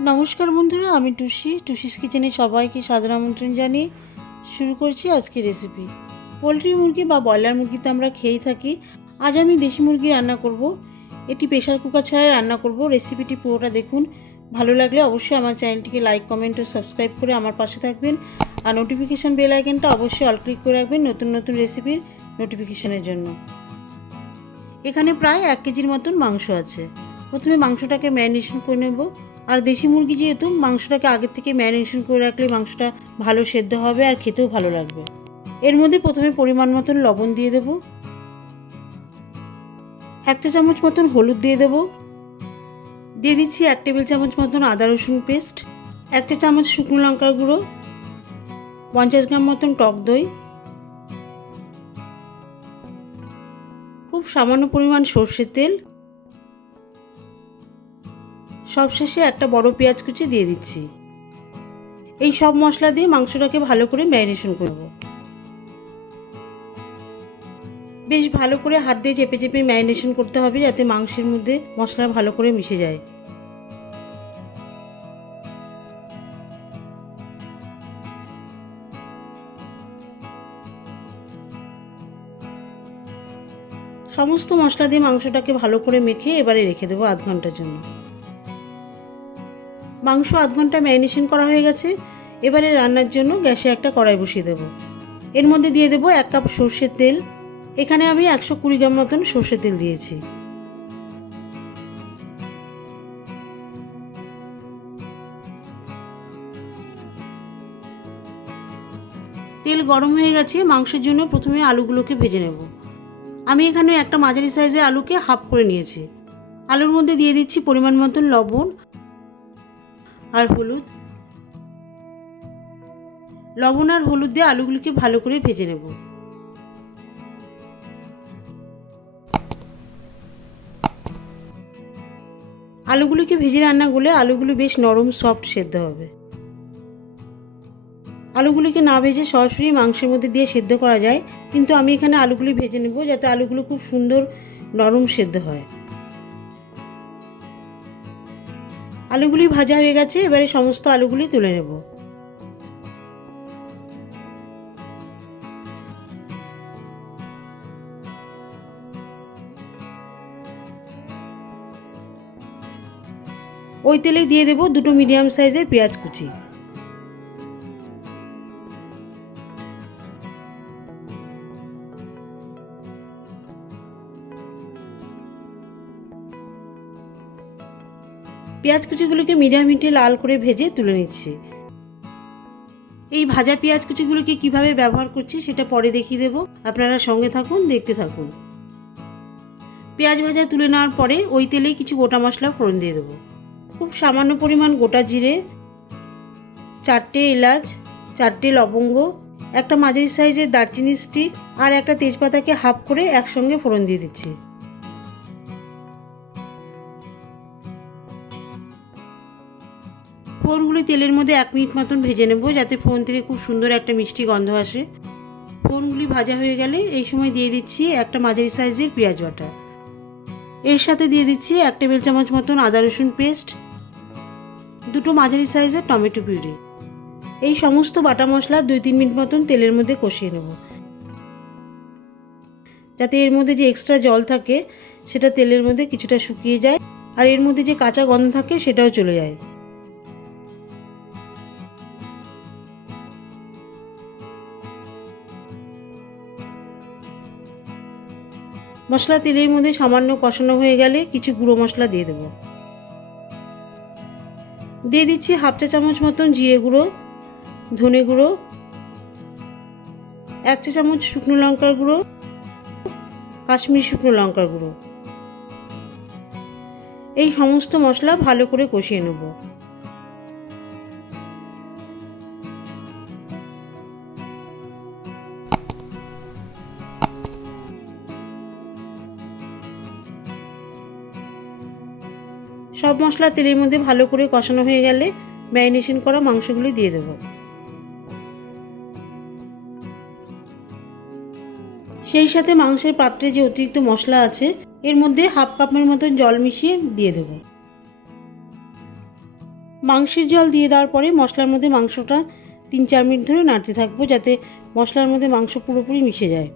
নমস্কার বন্ধুরা, আমি টুসি। টুসিস কিচেনে সবাইকে সাদর আমন্ত্রণ জানিয়ে শুরু করছি আজকে রেসিপি পোলট্রি মুরগি বা ব্রয়লার মুরগি তো আমরা খেয়েই থাকি। আজ আমি দেশি মুরগি রান্না করব। এটি প্রেশার কুকার ছাড়াই রান্না করব। রেসিপিটি পুরোটা দেখুন। ভালো লাগলে অবশ্যই আমার চ্যানেলটিকে লাইক কমেন্ট ও সাবস্ক্রাইব করে আমার পাশে থাকবেন। আর নোটিফিকেশান বেল আইকনটা অবশ্যই অল ক্লিক করে রাখবেন নতুন নতুন রেসিপির নোটিফিকেশানের জন্য। এখানে প্রায় এক কেজির মতন মাংস আছে। প্রথমে মাংসটাকে ম্যারিনেশন করে নেব। আর দেশি মুরগি যেহেতু, মাংসটাকে আগের থেকে ম্যারিনেশন করে রাখলে মাংসটা ভালো সেদ্ধ হবে আর খেতেও ভালো লাগবে। এর মধ্যে প্রথমে পরিমাণ মতন লবণ দিয়ে দেব। এক চা চামচ মতন হলুদ দিয়ে দেব। দিয়ে দিচ্ছি এক টেবিল চামচ মতন আদা রসুন পেস্ট, এক চা চামচ শুকনো লঙ্কার গুঁড়ো, পঞ্চাশ গ্রাম মতন টক দই। খুব সামান্য পরিমাণ সর্ষের তেল সবশেষে একটা বড় পেঁয়াজ কুচি দিয়ে দিচ্ছি। এই সব মশলা দিয়ে মাংসটাকে ভালো করে ম্যারিনেশন করব। বেশ ভালো করে হাত দিয়ে চেপে চেপে ম্যারিনেশন করতে হবে যাতে মাংসের মধ্যে মশলা ভালো করে মিশে যায়। সমস্ত মশলা দিয়ে মাংসটাকে ভালো করে মেখে এবারে রেখে দেবো আধ ঘণ্টার জন্য। মাংস আধ ঘণ্টা ম্যারিনেশন করা হয়ে গেছে। এবারে রান্নার জন্য গ্যাসে একটা কড়াই বসিয়ে দেবো। এর মধ্যে দিয়ে দেবো এক কাপ সর্ষের তেল। এখানে আমি একশো কুড়ি গ্রাম মতন সর্ষের তেল দিয়েছি। তেল গরম হয়ে গেছে, মাংসের জন্য প্রথমে আলুগুলোকে ভেজে নেব। আমি এখানে একটা মাঝারি সাইজের আলুকে হাফ করে নিয়েছি। আলুর মধ্যে দিয়ে দিচ্ছি পরিমাণ মতন লবণ আর হলুদ? লবণ আর হলুদ দিয়ে আলুগুলিকে ভালো করে ভেজে নেব। আলুগুলিকে ভেজে রান্না করলে আলুগুলো বেশ নরম সফট সেদ্ধ হবে। আলুগুলিকে না ভেজে সরাসরি মাংসের মধ্যে দিয়ে সেদ্ধ করা যায়, কিন্তু আমি এখানে আলুগুলি ভেজে নেব যাতে আলুগুলো খুব সুন্দর নরম সেদ্ধ হয়। আলুগুলি ভাজা হয়ে গেছে, এবারে সমস্ত আলুগুলি তুলে নেব। ওই তেলে দিয়ে দেব দুটো মিডিয়াম সাইজের পেঁয়াজ কুচি। পেঁয়াজ কুচিগুলোকে মিডিয়াম হিটে লাল করে ভেজে তুলে নিচ্ছি। এই ভাজা পেঁয়াজ কুচিগুলোকে কীভাবে ব্যবহার করছি সেটা পরে দেখিয়ে দেব। আপনারা সঙ্গে থাকুন, দেখতে থাকুন। পেঁয়াজ ভাজা তুলে নেওয়ার পরে ওই তেলেই কিছু গোটা মশলা ফোড়ন দিয়ে দেবো। খুব সামান্য পরিমাণ গোটা জিরে, চারটে এলাচ, চারটে লবঙ্গ, একটা মাঝারি সাইজের দারচিনি স্টিক আর একটা তেজপাতাকে হাফ করে একসঙ্গে ফোড়ন দিয়ে দিচ্ছি। ফোনগুলি তেলের মধ্যে এক মিনিট মতন ভেজে নেব, যাতে ফোন থেকে খুব সুন্দর একটা মিষ্টি গন্ধ আসে। ফোনগুলি ভাজা হয়ে গেলে এই সময় দিয়ে দিচ্ছি একটা মাঝারি সাইজের পেঁয়াজ বাটা। এর সাথে দিয়ে দিচ্ছি এক টেবিল চামচ মতন আদা রসুন পেস্ট, দুটো মাঝারি সাইজের টমেটো পিউরি। এই সমস্ত বাটা মশলা দুই তিন মিনিট মতন তেলের মধ্যে কষিয়ে নেব। যাতে এর মধ্যে যে এক্সট্রা জল থাকে, সেটা তেলের মধ্যে কিছুটা শুকিয়ে যায়, আর এর মধ্যে যে কাঁচা গন্ধ থাকে, সেটাও চলে যায়। মশলা তেলের মধ্যে সামান্য কষানো হয়ে গেলে কিছু গুঁড়ো মশলা দিয়ে দেবো। দিয়ে দিচ্ছি হাফ চা চামচ মতন জিরে গুঁড়ো, ধনে গুঁড়ো, এক চা চামচ শুকনো লঙ্কার গুঁড়ো, কাশ্মীর শুকনো লঙ্কার গুঁড়ো। এই সমস্ত মশলা ভালো করে কষিয়ে নেব। সব মশলা তেলের মধ্যে ভালো করে কষানো হয়ে গেলে ম্যারিনেশন করা মাংসগুলি দিয়ে দেবো। সেই সাথে মাংসের পাত্রে যে অতিরিক্ত মশলা আছে, এর মধ্যে হাফ কাপের মতন জল মিশিয়ে দিয়ে দেবো। মাংসের জল দিয়ে দেওয়ার পরে মশলার মধ্যে মাংসটা তিন চার মিনিট ধরে নাড়তে থাকব যাতে মশলার মধ্যে মাংস পুরোপুরি মিশে যায়।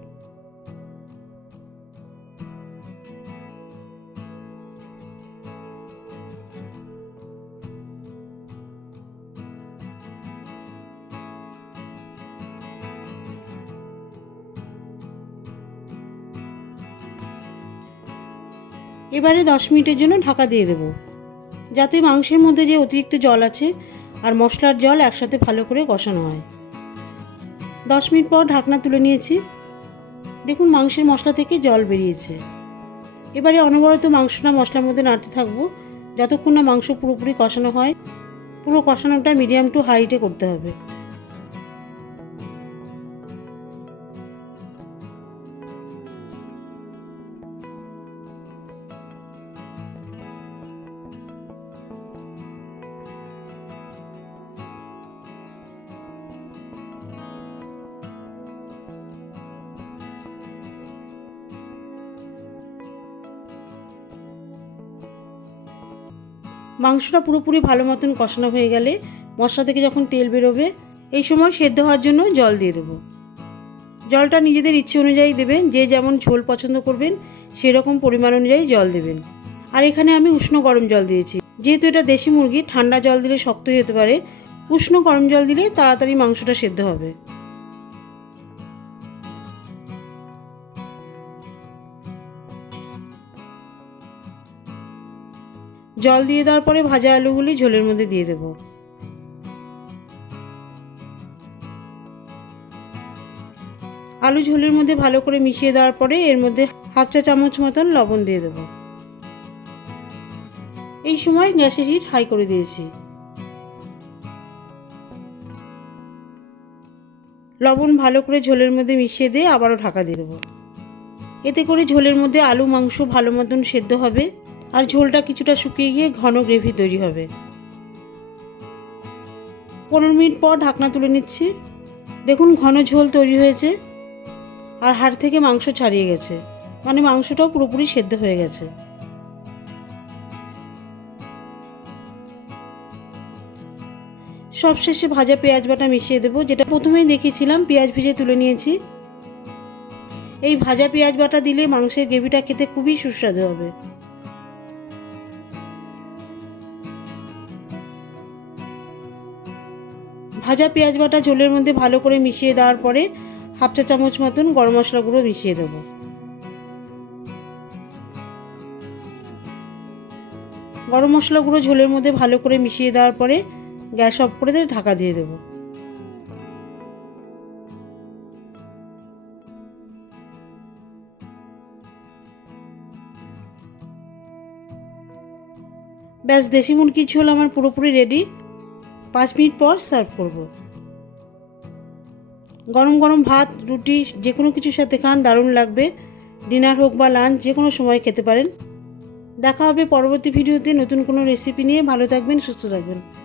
এবারে দশ মিনিটের জন্য ঢাকা দিয়ে দেবো। যাতে মাংসের মধ্যে যে অতিরিক্ত জল আছে আর মশলার জল একসাথে ভালো করে কষানো হয়। দশ মিনিট পর ঢাকনা তুলে নিয়েছি। দেখুন মাংসের মশলা থেকে জল বেরিয়েছে। এবারে অনবরত মাংসটা মশলার মধ্যে নাড়তে থাকব। যতক্ষণ না মাংস পুরোপুরি কষানো হয়, পুরো কষানোটা মিডিয়াম টু হাইটে করতে হবে। মাংসটা পুরোপুরি ভালো মতন কষানো হয়ে গেলে মশলা থেকে যখন তেল বেরোবে, এই সময় সেদ্ধ হওয়ার জন্য জল দিয়ে দেবো। জলটা নিজেদের ইচ্ছে অনুযায়ী দেবেন, যে যেমন ঝোল পছন্দ করবেন, সেরকম পরিমাণ অনুযায়ী জল দেবেন। আর এখানে আমি উষ্ণ গরম জল দিয়েছি। যেহেতু এটা দেশি মুরগি, ঠান্ডা জল দিলে শক্ত হতে পারে। উষ্ণ গরম জল দিলে তাড়াতাড়ি মাংসটা সেদ্ধ হবে। জল দিয়ে দেওয়ার পরে ভাজা আলুগুলি ঝোলের মধ্যে দিয়ে দেবো। আলু ঝোলের মধ্যে ভালো করে মিশিয়ে দেওয়ার পরে এর মধ্যে হাফ চা চামচ মতন লবণ দিয়ে দেবো। এই সময় গ্যাসের হিট হাই করে দিয়েছি। লবণ ভালো করে ঝোলের মধ্যে মিশিয়ে দিয়ে আবারও ঢাকা দিয়ে দেবো। এতে করে ঝোলের মধ্যে আলু, মাংস ভালো মতন সেদ্ধ হবে। আর ঝোলটা কিছুটা শুকিয়ে গিয়ে ঘন গ্রেভি তৈরি হবে। পনেরো মিনিট পর ঢাকনা তুলে নিচ্ছি। দেখুন ঘন ঝোল তৈরি হয়েছে আর হাড় থেকে মাংস ছাড়িয়ে গেছে। মানে মাংসটাও পুরোপুরি সেদ্ধ হয়ে গেছে। সবশেষে ভাজা পেঁয়াজ বাটা মিশিয়ে দেবো, যেটা প্রথমেই দেখিয়েছিলাম, পেঁয়াজ ভিজে তুলে নিয়েছি। এই ভাজা পেঁয়াজ বাটা দিলে মাংসের গ্রেভিটা খেতে খুবই সুস্বাদু হবে। ভাজা পেঁয়াজ বাটা ঝোলের মধ্যে ভালো করে মিশিয়ে দেওয়ার পরে হাফ চা চামচ মতন গরম মশলা গুঁড়ো মিশিয়ে দেবো। গরম মশলা গুঁড়ো ঝোলের মধ্যে ভালো করে মিশিয়ে দেওয়ার পরে গ্যাস অফ করে দিয়ে ঢাকা দিয়ে দেবো। ব্যাস, দেশি মুরগির ঝোল আমার পুরোপুরি রেডি পাঁচ মিনিট পর সার্ভ করব। গরম গরম ভাত, রুটি যে কোনো কিছুর সাথে খান, দারুণ লাগবে। ডিনার হোক বা লাঞ্চ যে কোনো সময় খেতে পারেন। দেখা হবে পরবর্তী ভিডিওতে নতুন কোনো রেসিপি নিয়ে। ভালো থাকবেন, সুস্থ থাকবেন।